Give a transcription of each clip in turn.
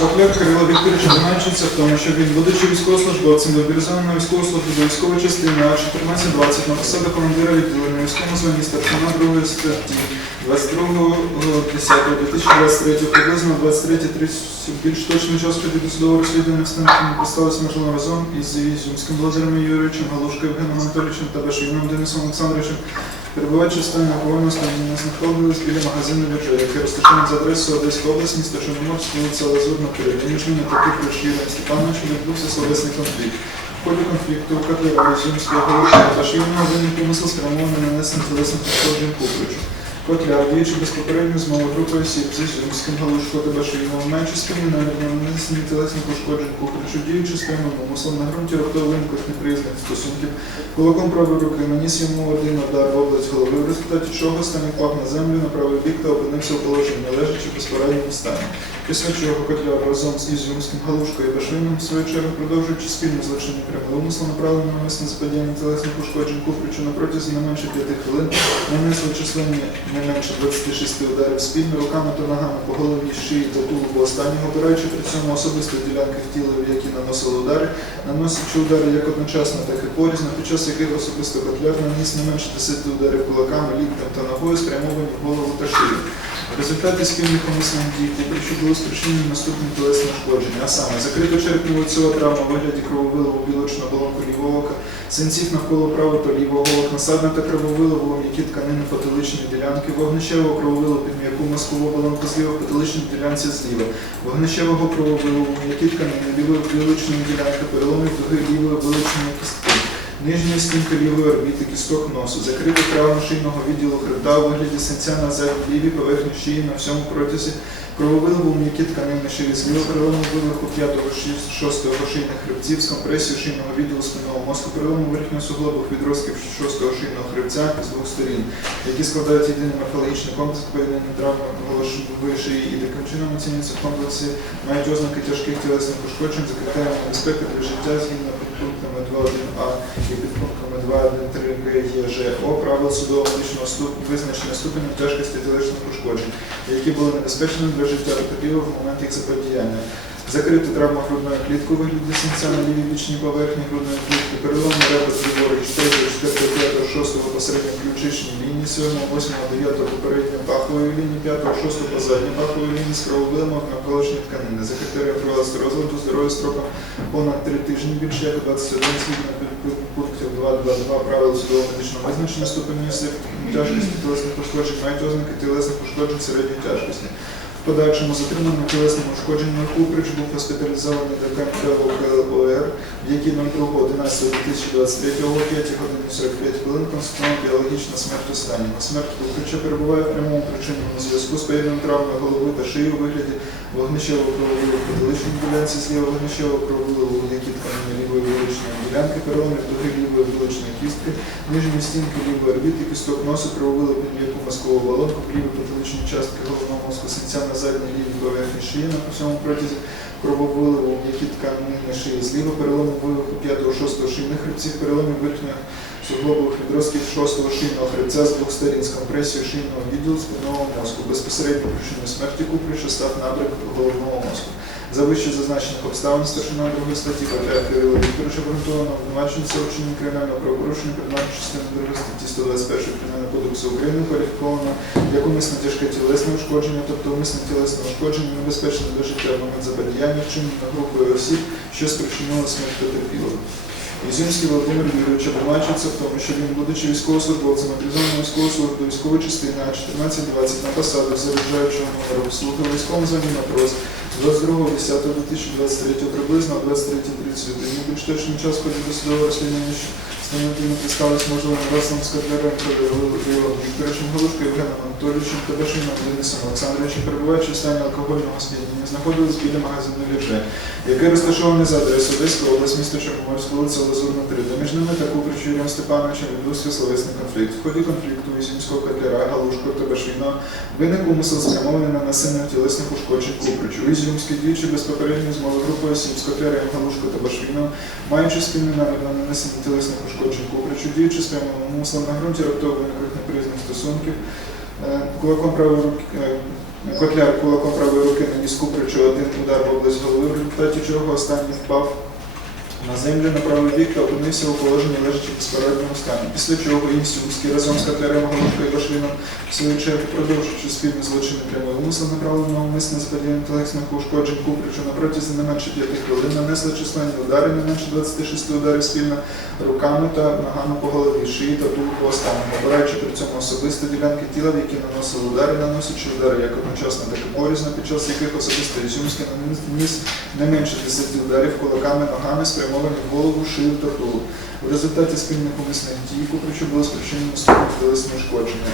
Котляр Кирило Вікторович зменшується в тому, що він, будучи військовослужбовцем, мобілізований на військову службу до військової частини А1420 на посаду командира відділення військового званні старшина другої статті 22.10.2023 приблизно 23.30 більш точний час ході досудового розслідування встановлення поставилися можливо разом із Ізюмським Володимиром Юрійовичем, Галушкою Євгеном Анатолійовичем та Башвіном Денисом Олександровичем перебуваючи в стані алкогольного стану, не знаходились біля магазину «Вірджа», який розташований за адресою Одеської області, місто Чорноморськ, вулиця Лазурна, 3. Між ними таких Юрієм Степановичем відбувся словесний конфлікт. В ході конфлікту у Котлера Ізюмського Галушка та Швіна виник умисел нанесення тілесних пошкоджень Купричу. Котляр, діючи безпопередньо з групи осіб з Ізюмським, Галушко та Башвіном, маючи спільні намір на нанесення тілесних пошкоджень Купричу, діючи певним умислом на ґрунті раптових виниклих неприязних стосунків, кулаком правої руки наніс йому один удар в область голови, в результаті чого останній впав на землю на правий бік та опинився в положенні, лежачи безпорадньому стані. Після чого Котляр разом з Ізюмським, Галушкою і Башвином, в свою чергу, продовжуючи спільну злочинні прямий умисло, направлено на навмисне заподіяння тілесних пошкоджень Купричу на протязі не менше 5 хвилин, нанесли численні не менше 26 ударів спільно руками та ногами по голові, шиї та тулубу останнього, обираючи при цьому особисто ділянки в тілі, в які наносили удари, наносячи удари як одночасно, так і порізно, під час яких особисто Котляр наніс не менше 10 ударів кулаками, ліктем та ногою, спрямовані в голову та шию. В результаті спільних умисних дій Купричу було спричинені наступні тілесні ушкодження, а саме закрито черепно-лицева травма у вигляді крововилову білочну оболонку лівого ока, синців навколо правого та лівого ока, насадна та крововилову м'які тканини потиличної ділянки, вогнищевого крововилову під м'яку мозкову оболонку зліва потиличній ділянці зліва, вогнищевого крововилову м'які тканини лівої білочної ділянки, переломів дуги лівої вилучної кістки. Нижньої стінки лівої орбіти, кісток носу, закрити травму шийного відділу хребта у вигляді синця на лівій поверхні шиї на всьому протязі, крововилову м'які тканини шиї зліва, перелому виверху 5-6 шийних хребців з компресією шийного відділу спинного мозку, перелому верхнього суглобу відростків 6 шийного хребця з двох сторін, які складають єдиний морфологічний комплекс поєднання травм голови шиї і таким чином оцінюються в комплексі, мають ознаки тяжких тілесних ушкоджень за критеріями безпеки для життя згідно підпунктами 2.1а і підпунктами 2.1.3 Г ЄЖО правил судового медичного ступеня визначення ступенів тяжкості тілесних ушкоджень, які були небезпечними для життя потерпілого в момент їх заподіяння. Закрити травма грудної клітки у вигляді синця на лівій бічній поверхні грудної клітки, перелом ребер ліворуч 3, 4, 5, 6 посередньо ключичній лінії, 7, 8, 9 попередньо пахової лінії, 5, 6 позадньо пахової лінії з крововилимок навколишньої тканини. За критерієм тривалості розгляду здоров'я строком понад 3 тижні більше як 21 згідно пунктів 2.2.2 правил судового медичного визначення ступеню тяжкості тілесних ушкоджень мають ознаки тілесних ушкоджень середньої тяжкості. Подальшому затриманому тілесним ушкодженням Куприч був госпіталізований до КМК ОР, в якій 02.11.2023 о 5 годині 45 хвилин констатована біологічна смерть останнього. Смерть Куприча перебуває в прямому причинному зв'язку з поєднанням травми голови та шиї у вигляді вогнищевого крововилу в потиличній ділянці зліва вогнищевого крововилу які тканині ділянки, переломів дуги лівої вилучної кістки, нижньої стінки лівої орбіти, кісток носу, крововилу під м'яку мозкову оболонку, лівої потиличної частки головного мозку, синця на задній лівій поверхні шиї на всьому протязі крововиливу м'які тканини шиї зліва, переломів вивиху 5-6 шийних хребців, переломів верхнього суглобових відростків 6 шийного хребця з двох сторін з компресією шийного відділу спинного мозку. Безпосередньо причиною смерті Куприча став набряк головного мозку. За вище зазначених обставин старшина другої статті Петра Кирила Вікторовича обґрунтовано обвинувачується у кримінального правопорушення предмету частини 2 статті 121 Кримінального кодексу України кваліфіковано як умисне тяжке тілесне ушкодження, тобто умисне тілесне ушкодження небезпечне для життя в момент заподіяння вчинення групою осіб, що спричинило смерть потерпілого. Ізюмський Володимир Юрійович обвинувачується в тому, що він, будучи військовослужбовцем, мобілізованим військової військової частини А1420 на посаду заряджаючого номеру служби військовому званні матрос 22.10.2023 приблизно 23.30 годині більш точний час ході до судового розслідування, що встановлено представилось можливим разом з Котлярем Кирилом Вікторовичем Галушкою, Євгеном Анатолійовичем та Денисом Олександровичем, перебуваючи в стані алкогольного сп'яніння, знаходились біля магазину «Лідже», який розташований за адресою Одеська область, місто Чорноморськ, вулиця Лазурна 3. Та між ними та Куприч Юрієм Степановичем відбувся словесний конфлікт. В ході конфлікту Ізюмського котляра, Галушко та Башина виник умисел спрямований на насильних тілесних ушкоджень Купричу. Ізюмський діючи без попередньої змови групою котлярем Галушко та Башвіном, маючи спільний намір на нанесення тілесних ушкоджень Купричу, діючи з прямим умислом на ґрунті раптово виникли неприязних стосунків, е, кулаком правої руки е, Котляр кулаком правої руки наніс Купричу один удар в область голови, в результаті чого останній впав на землю на правий бік та опинився у положенні лежачи в безпорадному стані. Після чого Інстюмський разом з Котлярем Голубкою і в свою чергу продовжуючи спільне злочинне прямий умисел направлено на умисне заподіяння телесних ушкоджень Купричу на протязі не менше 5 хвилин нанесли численні удари, не менше 26 ударів спільно руками та ногами по голові, шиї та тулу по останньому, обираючи при цьому особисто ділянки тіла, в які наносили удари, наносячи удари як одночасно, так і порізно, під час яких особисто Ізюмський наніс не менше 10 ударів кулаками, ногами, спрямовані в голову, шию та тулу. В результаті спільних умисних дій Купричу було спричинено ступінь тілесні ушкодження.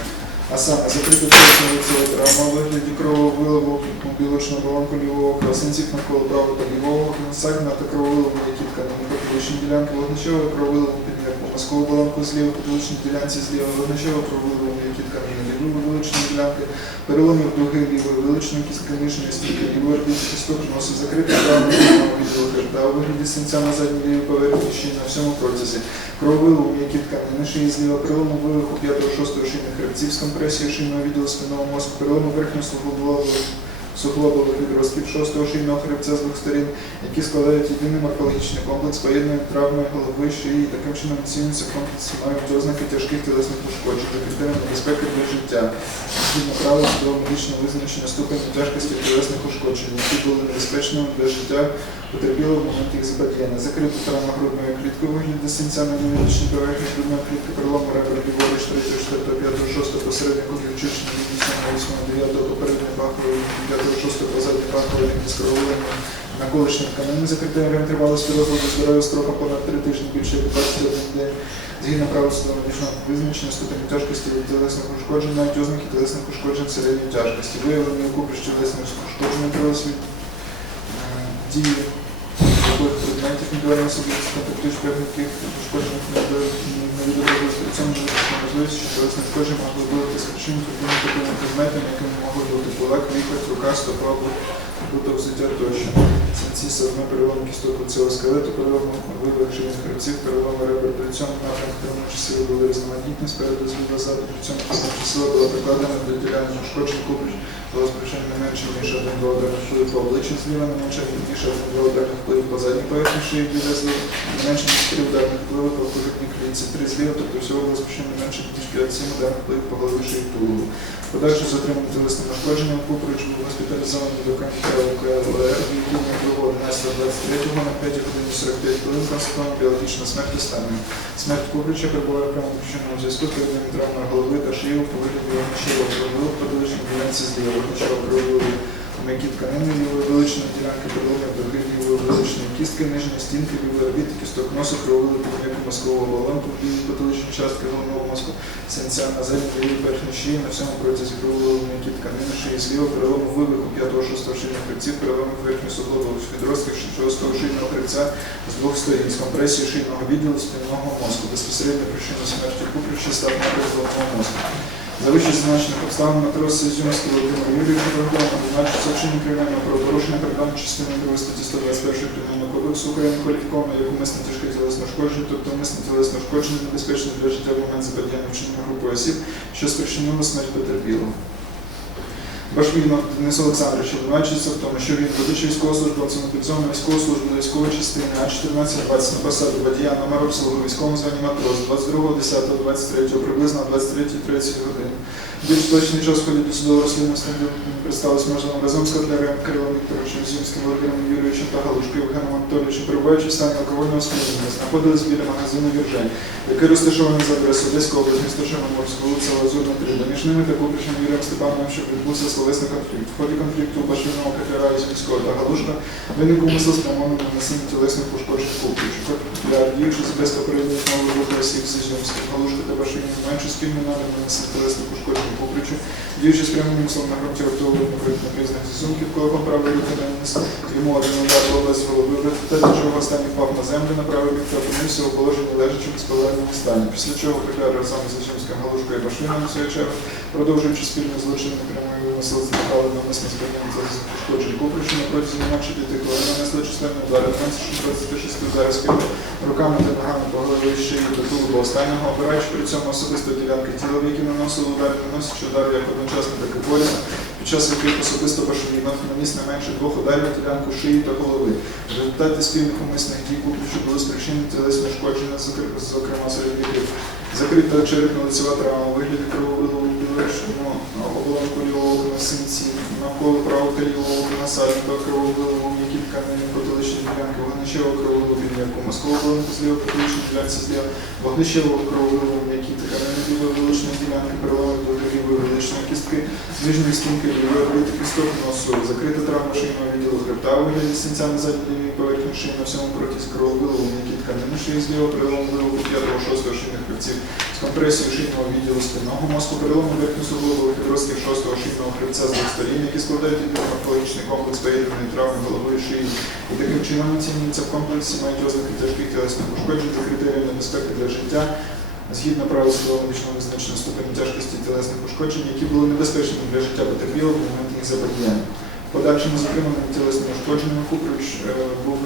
А саме закрита тілесну лицеву травма вигляді крововиливу у білочну балонку лівого ока, синців навколо правого та лівого ока, насадна та крововилову, які тканини потиличні ділянки, вогнищевої крововиливу піднятку, мозкову балонку зліва, потиличній ділянці зліва, вогнищевої крововиливу м'які тканини, лівої вилучної ділянки, переломів дуги лівої, вилучної кістки нижньої стійки, лівої орбіти кісток носу, закрити правого лівого відділу хребта у вигляді синця на задній лівій поверхні шиї на всьому протязі, крововилу м'які тканини, шиї зліва, перелому вивиху 5-6 шийних хребців з компресією шийного відділу спинного мозку, перелому верхнього суглобового суглобових відростків шостого шийного хребця з двох сторін, які складають єдиний морфологічний комплекс, поєднують травми голови, шиї і таким чином оцінюється комплекс мають ознаки тяжких тілесних ушкоджень критеріями небезпеки для життя. Згідно правил судового медичного визначення ступені тяжкості тілесних ушкоджень, які були небезпечними для життя потерпілого в момент їх заподіяння. Закрити травма грудної клітки вигляді синця на невеличній поверхні грудної клітки, перелому ребер ліворуч 3, 4, 5, 6, посередньо 7, 8, 9, попередньої пахової, 5, 6, позадньої пахової лінії з крововими наколишні тканини за критерієм тривалості розладу здоров'я строком понад 3 тижні більше як 21 день. Згідно правил судового медичного визначення ступені тяжкості від тілесних ушкоджень навіть ознаки тілесних ушкоджень середньої тяжкості. Виявлені у куприщ тілесних ушкоджень прилосвіт дії яких предметів індивідуальної особистості контактують певних ушкоджених не відобразилось при цьому не можливість, що тілесні ушкодження могли бути спричинені такими такими предметами, якими могли бути кулак, лікоть, рука, стопа або взуття тощо. Сенці садми перелом кісток лицевого скелету, перелом вивих шийних хребців, перелом ребер. При цьому напрямку травмуючі сили були різноманітні, спереду зліва ззаду, при цьому травмуючі сила була прикладена до діляння ушкоджень куприч, було спричинено не менше, ніж один два ударних впливів по обличчю зліва, не менше, ніж один два ударних впливів по задній поверхні шиї біля зліва, не менше, ніж три ударних впливи по кожній клітці, три зліва, тобто всього було не менше, ніж 5-7 ударних впливів по голові шиї тулову. Подальше з отриманим тілесним ушкодженням Куприч був госпіталізований до КМК УКЛР, відділення другого 11.23 на 5 годині 45 хвилин констатована біологічна смерть останньої. Смерть Куприча перебуває в прямому причинному зв'язку з переданням травмою голови та шиї по вигляді вогнищевого крововилу в подоличній ділянці зліва, вогнищевого крововилу м'які тканини лівої вилучної ділянки переломів дуги лівої вилучної кістки, нижньої стінки лівої орбіти, кісток носу, крововили підняку мозкового балонку, лівої потоличної частки головного мозку, сенця на задній лівій верхній шиї, на всьому протязі крововили м'які тканини, шиї зліва, перелому вивиху 5-6 шийних хребців, перелому верхньої суглобових відростків 6 шийного хребця з двох сторін, з компресією шийного відділу спинного мозку. Безпосередньо причиною смерті Куприча став напад головного мозку. За вище зазначених обставин матрос Ізюмський Володимир Юрійович Богдан обвинувачується вчинення кримінального правопорушення передбачено частини 2 статті 121 Кримінального кодексу України кваліфіковано як умисне тяжке тілесне ушкодження, тобто умисне тілесне ушкодження небезпечне для життя в момент заподіяння вчинення групи осіб, що спричинило смерть потерпілого. Башвільно Денис Олександрович обвинувачується в тому, що він, будучи військовослужбовцем мобілізованої військової служби військової частини А1420 на посаду водія номер обслуги військовому званні матрос 22.10.23 приблизно о 23.30 години. Більш точний час в до судового розслідування представилось можливо разом з Котлярем Кирилом Вікторовичем, Зімським Володимиром Юрійовичем та Галушкою Євгеном Анатолійовичем, перебуваючи в стані алкогольного сп'яніння, знаходились біля магазину Віржень, який розташований за адресою Одеської області, місто Чорноморськ, вулиця Лазурна 3. Між ними та Купричем Юрієм Степановичем відбувся словесний конфлікт. В ході конфлікту Баширного Котляра Зімського та Галушка виник умисел спрямований на нанесення тілесних ушкоджень Купричу. Котляр, діючи без попередніх нових осіб з Ізюмським, Галушка та Баширні, менше спільно нанесення тілесних ушкоджень Купричу, діючи з умислом на конкретно різних кулаком правої руки наніс йому один удар область голови, в чого останній впав на землю на правий бік та опинився у положенні лежачи в безполезному стані. Після чого Котляр разом з Ізюмським Галушкою і свою чергу, продовжуючи спільно злочинний прямий вимисел з направленим на мисне ушкоджень Купричу на протязі не менше п'яти хвилин нанесли численні удари, 26 ударів спільно руками та ногами по голові шиї до тулу останнього, обираючи при цьому особисто ділянки тіла, які наносили удари, наносячи удари як одночасно, так і під час яких особисто Башвінов наніс не менше двох ударів на ділянку шиї та голови. В результаті спільних умисних дій Купричу були спричинені тілесні ушкодження, зокрема- серед яких закрита черепно-лицева травма у вигляді крововилову білешну оболонку лівого на синці, навколо правого лівого ока насальника крововилову м'які тканини потиличні ділянки, вогнищевого крововилову підняку, оболонку зліва потиличні ділянці зліва, вогнищевого крововилову м'які тканини лівої вилучної ділянки, переломи до лівої вилучної кістки, нижньої стінки лівої орбити кісток носу, закрита травма шийного відділу хребта вигляді задній лівій поверхні шиї на всьому протязі крововилову м'які тканини шиї зліва, перелому вилову 5-6 шийних хребців, з компресією шийного відділу спинного мозку, перелому верхньосуглобових відростків шостого шийного хребця з двох сторін, які складають ідеоморфологічний комплекс поєднаної травми голови шиї. І таким чином оцінюється в комплексі мають ознаки тяжких тілесних ушкоджень та критерії небезпеки для життя, згідно правил судового медичного визначення ступені тяжкості тілесних ушкоджень, які були небезпечними для життя потерпілих в момент їх заподіяння. В Подальшому з отриманими тілесними Куприч е, був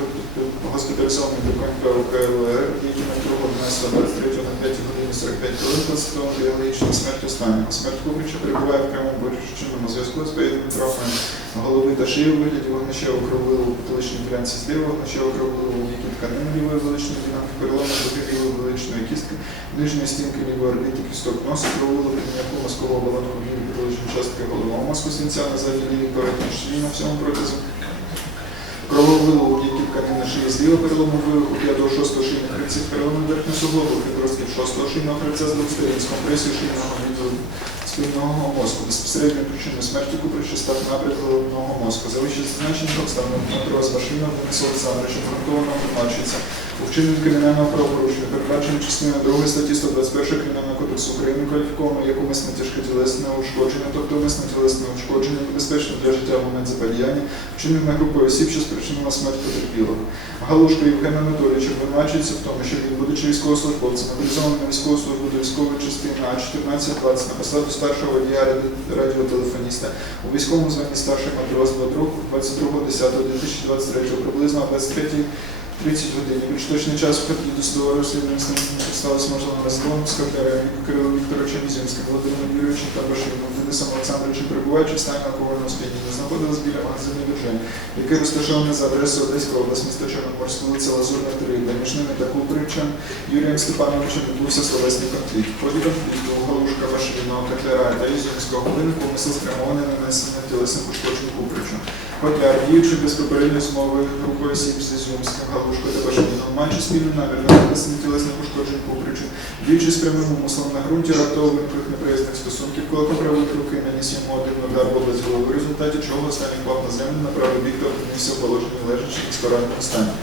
госпіталізований до КНП УКЛР, який на 2 23 на 5 годині 45 хвилин констатував біологічну смерть останнього. Смерть Куприча перебуває в прямому борщинному зв'язку з поєднаними травмами голови та шиї у вигляді вогнищевого крововилу потиличної ділянці зліва, вогнищевого крововилу в якій тканини лівої величної ділянки, перелому руки лівої величної кістки, нижньої стінки лівої орбіти кісток носу, крововилу підняку мозкового оболонку лівої приличної частки головного мозку свинця на задній лівій поверхні шиї на всьому протязі. Крововилу, в якій тканини шиї зліва, перелому вивиху 5-6 шийних хребців, перелому верхню суглобу, відростків 6 шийного хребця з двох сторін, з компресією шийного відділу спинного мозку. Безпосередньо причиною смерті Куприча став набряк головного мозку. За вище зазначених обставин Дмитро Збашина Денис Олександрович обґрунтовано обвинувачується у вчиненні кримінального правопорушення, передбачено частиною 2 статті 121 Кримінального кодексу України, кваліфіковано як умисне тяжке тілесне ушкодження, тобто умисне тілесне ушкодження, небезпечне для життя в момент заподіяння, вчинене групою осіб, що спричинила смерть потерпілого. Галушко Євген Анатолійович обвинувачується в тому, що він, будучи військовослужбовцем, мобілізований на військову службу до військової частини А1420 на посаду старшого водія радіотелефоніста у військовому званні старший матрос 22.10.2023 приблизно о 23 30 годин. Більш точний час входить до судового розслідування представилися можливо разом з Котлярем, Кирилом Вікторовичем Ізюмським, Володимиром Юрійовичем та Башином, Денисом Олександровичем, перебуваючи в стані алкогольного сп'яніння, знаходились біля магазину «Бюджет», який розташований за адресою Одеська область, місто Чорноморськ, вулиця Лазурна, 3, де між ними та Купричем Юрієм Степановичем відбувся словесний конфлікт. Ході конфлікту Галушка, Башиного, Котляра та Ізюмського виник помисел спрямований на нанесення тілесних ушкоджень Купричу. Котляр, діючи без попередньої змови групою осіб з Ізюмським, Галушкою та Башином, маючи спільний намір на нанесення тілесних ушкоджень Купричу, діючи з прямим умислом на ґрунті раптово виниклих неприязних стосунків, кулаком правої руки наніс йому один удар в область голови, в результаті чого останній впав на землю на правий бік та опинився в положенні лежачи в спораненому стані.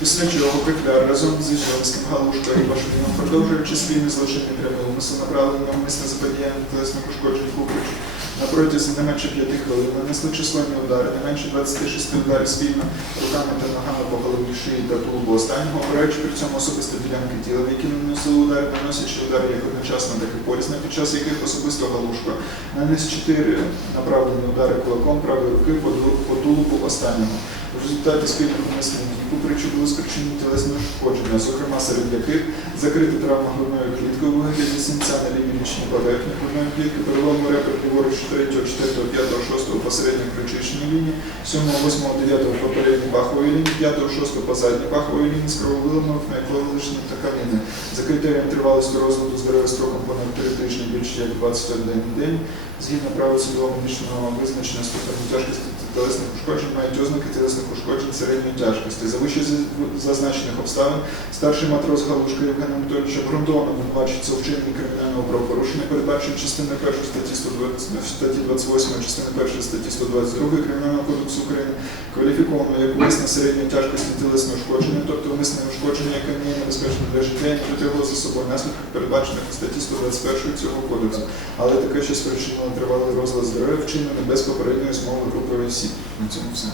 Після чого Котляр разом з Ізюмським, Галушкою і Башином, продовжуючи спільний злочинний прямий умисел, направлений на умисне заподіяння тілесних ушкоджень Купричу, на протязі не менше 5 хвилин нанесли численні удари, не менше 26 ударів спільно руками та ногами по голові шиї та тулубу останнього, обираючи при цьому особисто ділянки тіла, які наносили удари, наносячи удари як одночасно, так і порізно, під час яких особисто галушко наніс 4 направлені удари кулаком правої руки по, тулубу останнього. В результаті спільних умисних дій Купричу були спричинені тілесні ушкодження, зокрема серед яких закрита травма грудної клітки у вигляді синця на лівій лічній поверхні грудної клітки, перелому ребер ліворуч 3, 4, 5, 6 посередньо ключичній лінії, 7, 8, 9 по передній паховій лінії, 5, 6 по задній паховій лінії з крововилами на екологічні тканини. За критерієм тривалості розладу здоров'я строком понад 3 тижні більше як 21 день, згідно правил судового медичного визначення ступені тяжкості тілесних ушкоджень мають ознаки тілесних ушкоджень середньої тяжкості. За вище зазначених обставин старший матрос Галушка Євген Анатолійович обґрунтовано обвинувачується у вчиненні кримінального правопорушення, передбачено частиною 1 статті 120, статті 28, частиною 1 статті 122 Кримінального кодексу України, кваліфіковано як умисне середньої тяжкості тілесне ушкодження, тобто умисне ушкодження, яке не є небезпечним для життя і не за собою наслідків, передбачених у статті 121 цього кодексу, але таке, що спричинило тривалий розлад здоров'я, вчинене без попередньої змови групи осіб. На цьому все.